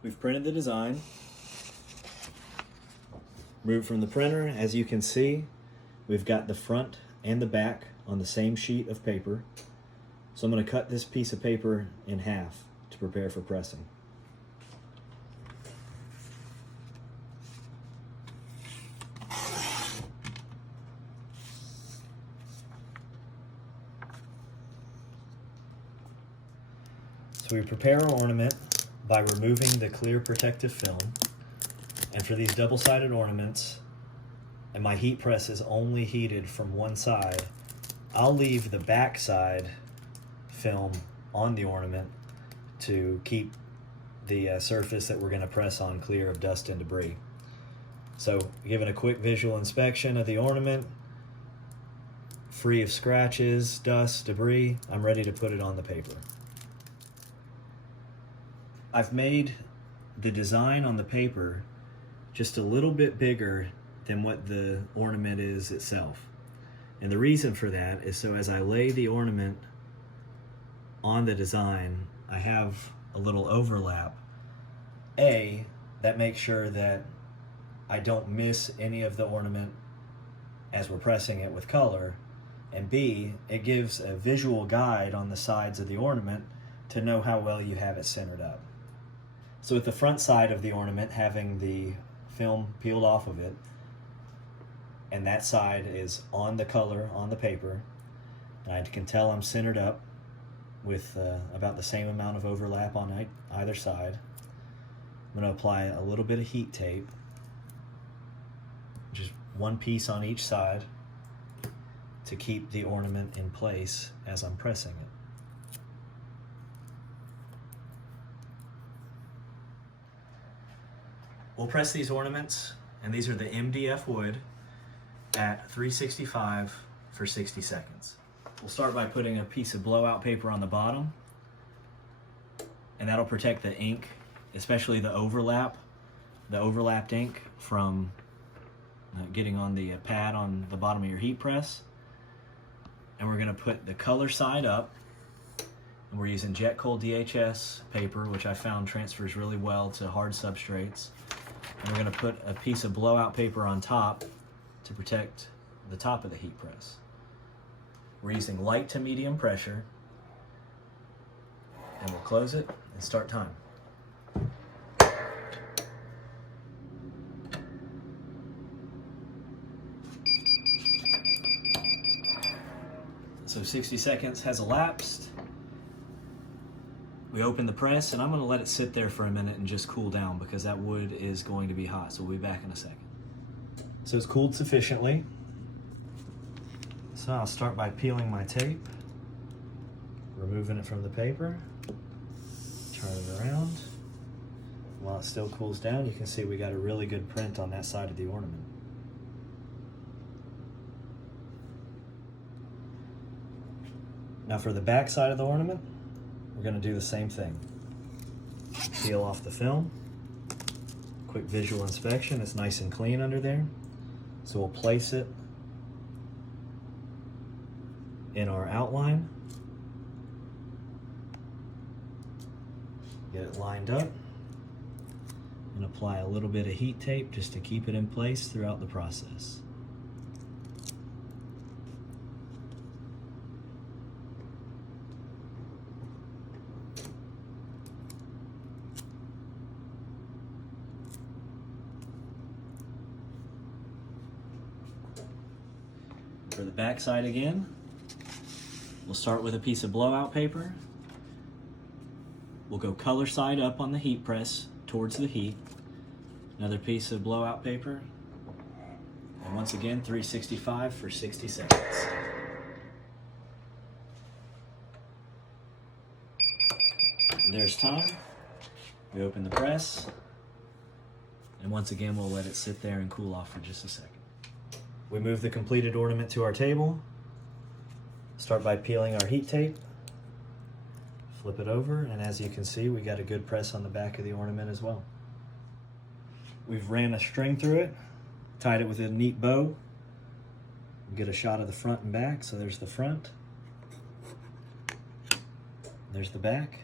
We've printed the design, moved from the printer. As you can see, we've got the front and the back on the same sheet of paper. So I'm going to cut this piece of paper in half to prepare for pressing. So we prepare our ornament by removing the clear protective film. And for these double-sided ornaments, and my heat press is only heated from one side, I'll leave the back side film on the ornament to keep the surface that we're going to press on clear of dust and debris. So given a quick visual inspection of the ornament, free of scratches, dust, debris, I'm ready to put it on the paper. I've made the design on the paper just a little bit bigger than what the ornament is itself. And the reason for that is so as I lay the ornament on the design, I have a little overlap. A, that makes sure that I don't miss any of the ornament as we're pressing it with color. And B, it gives a visual guide on the sides of the ornament to know how well you have it centered up. So with the front side of the ornament having the film peeled off of it, and that side is on the color on the paper, and I can tell I'm centered up with about the same amount of overlap on either side. I'm going to apply a little bit of heat tape, just one piece on each side, to keep the ornament in place as I'm pressing it. We'll press these ornaments, and these are the MDF wood, at 365 for 60 seconds. We'll start by putting a piece of blowout paper on the bottom, and that'll protect the ink, especially the overlapped ink, from getting on the pad on the bottom of your heat press. And we're going to put the color side up, and we're using Jet Cold DHS paper, which I found transfers really well to hard substrates. And we're going to put a piece of blowout paper on top to protect the top of the heat press. We're using light to medium pressure, and we'll close it and start time. So 60 seconds has elapsed. We open the press, and I'm going to let it sit there for a minute and just cool down because that wood is going to be hot, so we'll be back in a second. So it's cooled sufficiently. So I'll start by peeling my tape, removing it from the paper, turn it around. While it still cools down, you can see we got a really good print on that side of the ornament. Now for the back side of the ornament, we're going to do the same thing. Peel off the film. Quick visual inspection. It's nice and clean under there. So we'll place it in our outline. Get it lined up. And apply a little bit of heat tape just to keep it in place throughout the process. For the back side again, we'll start with a piece of blowout paper. We'll go color side up on the heat press towards the heat. Another piece of blowout paper. And once again, 365 for 60 seconds. And there's time. We open the press. And once again, we'll let it sit there and cool off for just a second. We move the completed ornament to our table. Start by peeling our heat tape. Flip it over, and as you can see, we got a good press on the back of the ornament as well. We've ran a string through it, tied it with a neat bow. Get a shot of the front and back. So there's the front. There's the back.